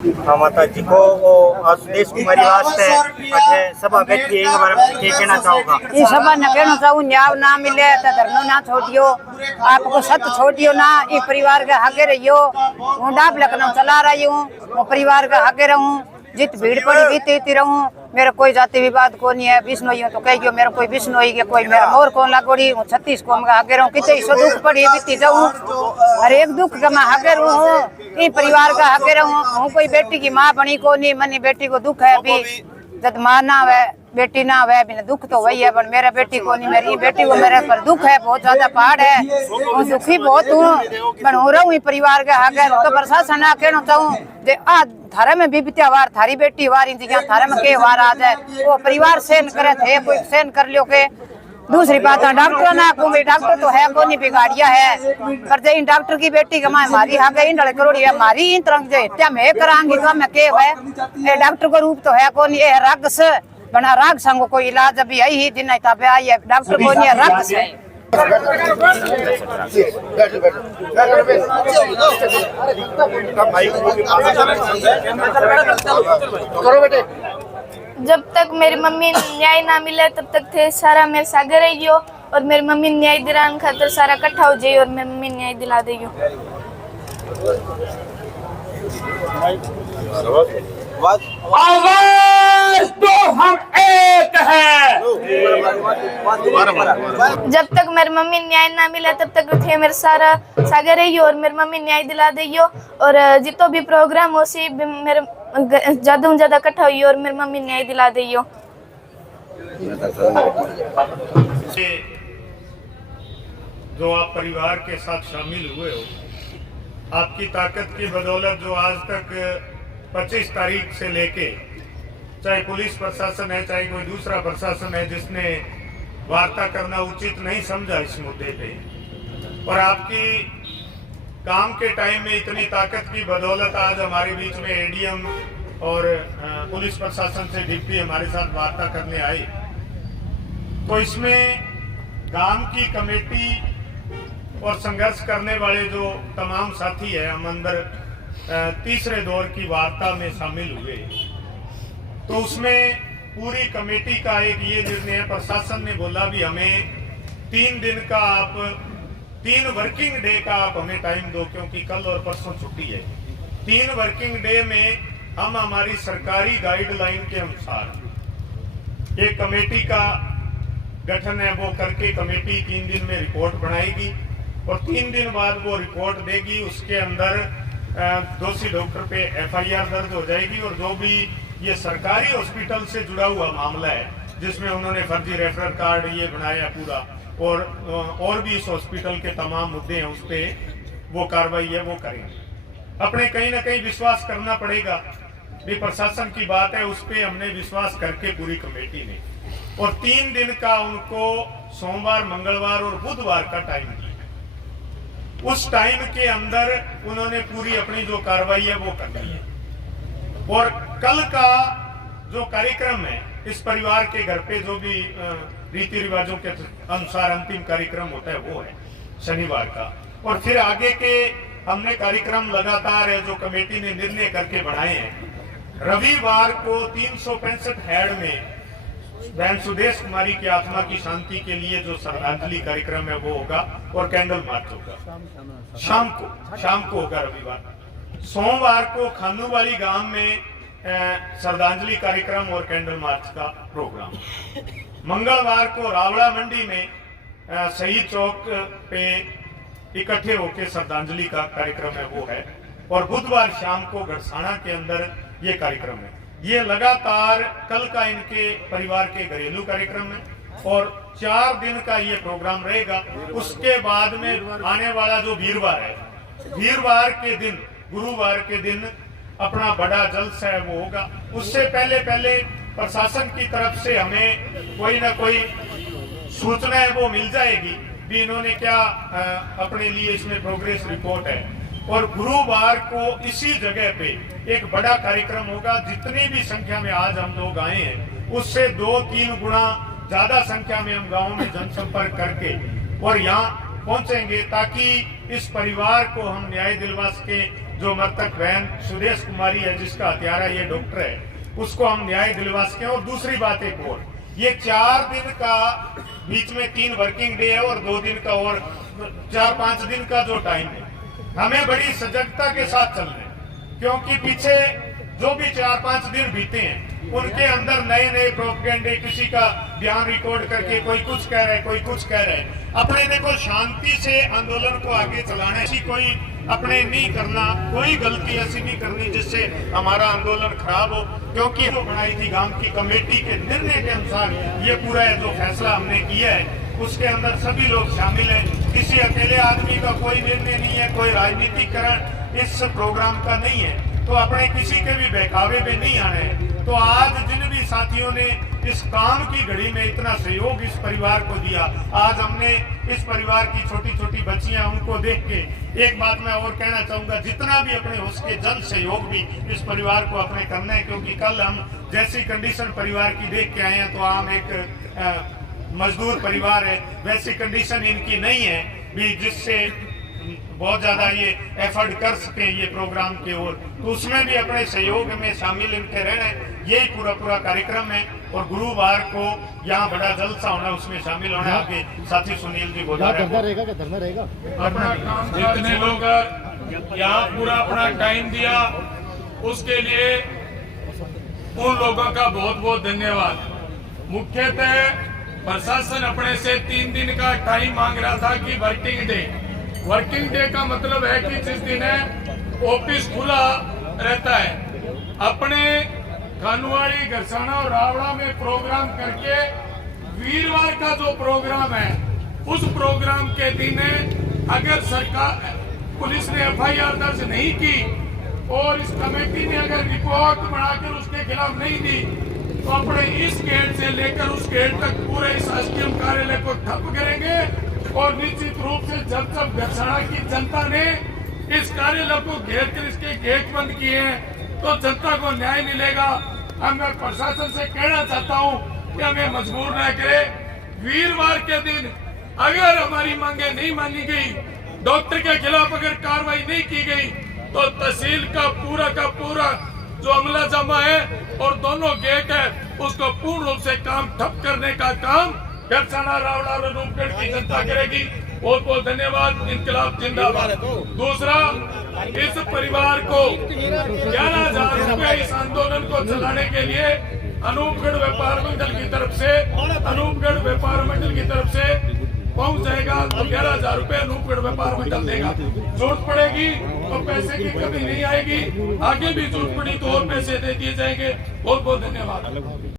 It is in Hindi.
माता जी को देश कुमारी वास्ते अठे सभा बैठी है बारे में के कहना चाहोगा? ये सभा न कहना चाहूँ न्याय ना मिले तो धर्म ना छोड़ियो, आपको सत छोड़ियो ना, ये परिवार के आगे रहियो। हूँ डाप लखनऊ चला रही हूँ, वो परिवार के आगे रहूँ, जित भीड़ पड़ी बीती रहूँ। मेरा कोई जाति विवाद को नहीं है, बिश्नोई हूँ तो कह मेरा कोई बिश्नोई के कोई मेरा मोर को लागोड़ी हूँ, 36 को मैं आगे रहूँ, कितने सो दुख पड़ी बीती जाऊँ, हर एक दुख का मैं आगे रहूँ, ये परिवार का आगे रहूँ। हूँ कोई बेटी की माँ बनी को नहीं, मनी बेटी को दुख है अभी, जब माँ ना है बेटी ना है बिना दुख तो वही है, पर मेरा बेटी को नहीं, मेरी बेटी को मेरे पर दुख है, बहुत ज्यादा पहाड़ है, मैं दुखी बहुत हूँ, पर हो रहा हूँ परिवार के आगे। तो प्रशासन ना कहना चाहूँ थारे में भी त्योहार थारी बेटी वार इंतजाम थारे में के वार आ जाए, वो परिवार सहन करे थे, कोई सहन कर लियो के। दूसरी बात है डॉक्टर ना कहूँ, डॉक्टर तो है को नहीं बिगाड़िया है, पर जो डॉक्टर की बेटी कमाए हमारी आगे इन लड़े करोड़ी है हमारी इन तरह जो हत्या में करांगी तो मैं के है डॉक्टर को रूप तो है को नहीं, राग से बना राग संग कोई इलाज अभी आई ही दिन तब आई है, डॉक्टर को नहीं राग से। जब तक मेरी मम्मी न्याय ना मिले तब तक थे सारा मेरे सागर रहियो, और मेरी मम्मी न्याय दिलाने खातर सारा इकट्ठा हो जाइयो और मेरी मम्मी न्याय दिला देयो। आवाज तो हम एक है। जब तक मेरी मम्मी न्याय ना मिले तब तक थे मेरे सारा सागर रहियो और मेरी मम्मी न्याय दिला देयो, और जितो भी प्रोग्राम हो सी मेरे ज्यादा ज्यादा इकट्ठा हुई और मेरी मम्मी न्याय दिला देयो। जो आप परिवार के साथ शामिल हुए हो, आपकी ताकत की बदौलत जो आज तक 25 तारीख से लेके चाहे पुलिस प्रशासन है चाहे कोई दूसरा प्रशासन है जिसने वार्ता करना उचित नहीं समझा इस मुद्दे पे, और आपकी काम के टाइम में इतनी ताकत की बदौलत आज हमारे बीच में एडीएम और पुलिस प्रशासन से डिप्टी हमारे साथ वार्ता करने आई, तो इसमें गांव की कमेटी और संघर्ष करने वाले जो तमाम साथी है हम अंदर तीसरे दौर की वार्ता में शामिल हुए। तो उसमें पूरी कमेटी का एक ये निर्णय, प्रशासन ने बोला भी हमें 3 दिन का आप 3 वर्किंग डे का आप हमें टाइम दो, क्योंकि कल और परसों छुट्टी है। 3 वर्किंग डे में हम हमारी सरकारी गाइडलाइन के अनुसार एक कमेटी का गठन है वो करके कमेटी 3 दिन में रिपोर्ट बनाएगी और 3 दिन बाद वो रिपोर्ट देगी। उसके अंदर दोषी डॉक्टर पे FIR दर्ज हो जाएगी, और जो भी ये सरकारी हॉस्पिटल से जुड़ा हुआ मामला है जिसमें उन्होंने फर्जी रेफरल कार्ड ये बनाया पूरा, और भी इस हॉस्पिटल के तमाम मुद्दे हैं उस पर वो कार्रवाई है वो करेंगे। अपने कहीं ना कहीं विश्वास करना पड़ेगा, भी प्रशासन की बात है उस पर हमने विश्वास करके पूरी कमेटी ने, और 3 दिन का उनको सोमवार मंगलवार और बुधवार का टाइम दिया। उस टाइम के अंदर उन्होंने पूरी अपनी जो कार्रवाई है वो करनी है, और कल का जो कार्यक्रम है इस परिवार के घर पे जो भी रीति रिवाजों के अनुसार अंतिम कार्यक्रम होता है वो है शनिवार का, और फिर आगे के हमने कार्यक्रम लगातार है जो कमेटी ने निर्णय करके बनाए हैं। रविवार को 365 हेड में बहन सुदेश कुमारी की आत्मा की शांति के लिए जो श्रद्धांजलि कार्यक्रम है वो होगा, और कैंडल मार्च होगा शाम को होगा रविवार। सोमवार को खानूवाली गांव में श्रद्धांजलि कार्यक्रम और कैंडल मार्च का प्रोग्राम। मंगलवार को रावड़ा मंडी में शहीद चौक पे इकट्ठे होकर श्रद्धांजलि का कार्यक्रम है वो है, और बुधवार शाम को गढ़साना के अंदर ये कार्यक्रम है। ये लगातार कल का इनके परिवार के घरेलू कार्यक्रम है, और 4 दिन का ये प्रोग्राम रहेगा। उसके बाद में आने वाला जो वीरवार है, वीरवार के दिन गुरुवार के दिन अपना बड़ा जलसा है वो होगा। उससे पहले प्रशासन की तरफ से हमें कोई ना कोई सूचना है वो मिल जाएगी भी इन्होंने क्या अपने लिए इसमें प्रोग्रेस रिपोर्ट है, और गुरुवार को इसी जगह पे एक बड़ा कार्यक्रम होगा। जितनी भी संख्या में आज हम लोग आए हैं उससे 2-3 गुना ज्यादा संख्या में हम गाँव में जनसंपर्क करके और यहाँ पहुंचेंगे, ताकि इस परिवार को हम न्याय दिलवा सके, जो मृतक बहन सुदेश कुमारी है, जिसका हत्यारा ये डॉक्टर है, उसको हम न्याय दिलवा सके। और दूसरी बात एक और, ये 4 दिन का बीच में 3 वर्किंग डे है और 2 दिन का और 4-5 दिन का जो टाइम है, हमें बड़ी सजगता के साथ चलना है, क्योंकि पीछे जो भी 4-5 दिन बीते हैं उनके अंदर नए नए प्रोपेगेंडे, किसी का बयान रिकॉर्ड करके कोई कुछ कह रहा है, कोई कुछ कह रहा है। अपने देखो शांति से आंदोलन को आगे चलाना है, ऐसी कोई अपने नहीं करना, कोई गलती ऐसी नहीं करनी जिससे हमारा आंदोलन खराब हो, क्योंकि जो बनाई थी गांव की कमेटी के निर्णय के अनुसार ये पूरा जो फैसला हमने किया है उसके अंदर सभी लोग शामिल हैं। किसी अकेले आदमी का कोई निर्णय नहीं है, कोई राजनीतिकरण इस प्रोग्राम का नहीं है, तो अपने किसी के भी बहकावे में नहीं आना है। तो आज जिन भी साथियों ने इस काम की घड़ी में इतना सहयोग इस परिवार को दिया, आज हमने इस परिवार की छोटी छोटी बच्चियां, उनको देख के एक बात मैं और कहना चाहूंगा, जितना भी अपने हो सके जन सहयोग भी इस परिवार को अपने करना है, क्योंकि कल हम जैसी कंडीशन परिवार की देख के आए हैं, तो हम एक मजदूर परिवार है, वैसी कंडीशन इनकी नहीं है भी जिससे बहुत ज्यादा ये एफर्ट कर सके ये प्रोग्राम की ओर, तो उसमें भी अपने सहयोग में शामिल इनके रहना है। यही पूरा कार्यक्रम है और गुरुवार को यहाँ बड़ा जलसा होना, उसमें शामिल होना। आगे साथी सुनील जी बोला धरना रहेगा अपना काम, जितने लोग यहाँ पूरा अपना टाइम दिया उसके लिए उन लोगों का बहुत बहुत धन्यवाद। मुख्यतः प्रशासन अपने से 3 दिन का टाइम मांग रहा था कि वर्किंग डे का मतलब है कि जिस दिन है ऑफिस खुला रहता है। अपने खानवाड़ी, गरसाना और रावड़ा में प्रोग्राम करके वीरवार का जो प्रोग्राम है उस प्रोग्राम के दिन अगर सरकार पुलिस ने FIR दर्ज नहीं की और इस कमेटी ने अगर रिपोर्ट बनाकर उसके खिलाफ नहीं दी, तो अपने इस गेट से लेकर उस गेट तक पूरे इस SDM कार्यालय को ठप करेंगे। और निश्चित रूप से जब गरसाना की जनता ने इस कार्यालय को घेर कर इसके गेट बंद किए हैं, तो जनता को न्याय मिलेगा। अब मैं प्रशासन से कहना चाहता हूँ कि हमें मजबूर न करे। वीरवार के दिन अगर हमारी मांगे नहीं मानी गई, डॉक्टर के खिलाफ अगर कार्रवाई नहीं की गई, तो तहसील का पूरा जो अमला जमा है और दोनों गेट है उसको पूर्ण रूप से काम ठप करने का काम गरसाना, रावड़ा और रूपगढ़ की जनता करेगी। बहुत बहुत धन्यवाद। इनकलाब जिंदाबाद। दूसरा, इस परिवार को 11,000 रुपए इस आंदोलन को चलाने के लिए अनूपगढ़ व्यापार मंडल की तरफ से पहुंच जाएगा, तो 11,000 रुपए अनूपगढ़ व्यापार मंडल देगा। जरूरत पड़ेगी तो पैसे की कमी नहीं आएगी, आगे भी जरूरत पड़ी तो और पैसे दे दिए जाएंगे। बहुत बहुत धन्यवाद।